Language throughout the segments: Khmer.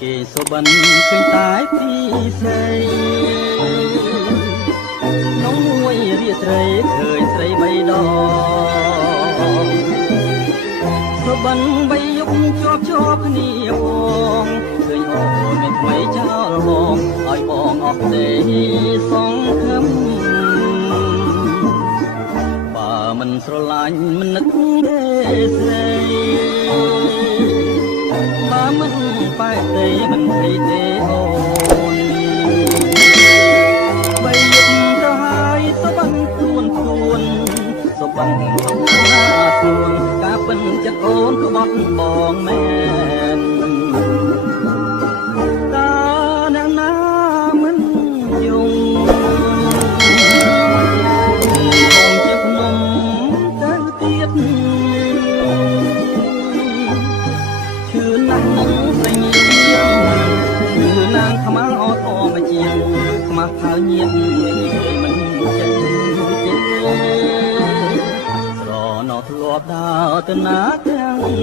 គេសុបិនឃើញតែពីស្រីនំមួយរាត្រីឃើញស្រីបីដងសុបិនបីយប់ជាប់គ្នាបងឃើញអូនមានថ្មីចោលបងឲ្យបងអស់ទេសងខឹមបើមិនស្រឡាញ់មិននឹកទេស្រីបើមិនបែកទេមិនភ័យទេអូនបីយប់ទៅហើយសុបិនខ្លួនសុបិនសំណាខ្លួនការពិនចិត្តអូនក៏បត់បងមែនតើអ្នកណាមិនយំបងជាភ្នំទៅទៀតឈឺណាស់នឹងស្រីញៀនឈឺណាស់ខ្មៅអត់អមជាងខ្មាស់ខៅញៀនមិនចេះទេស្រណោធ្លាប់ដើរទៅណាទាំងគូ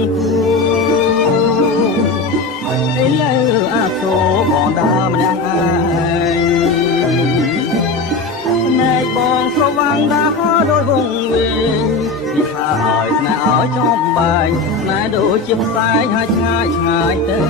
ឥឡូវអាសូរបងដើរម្នាក់ឯងណែបងស្រវាំងដើរដោយវងវែងពីថាឲ្យស្នេហ៍ឲ្យចំបែងណែដូចជាផ្សែងហើយឆ្ងាយទៅ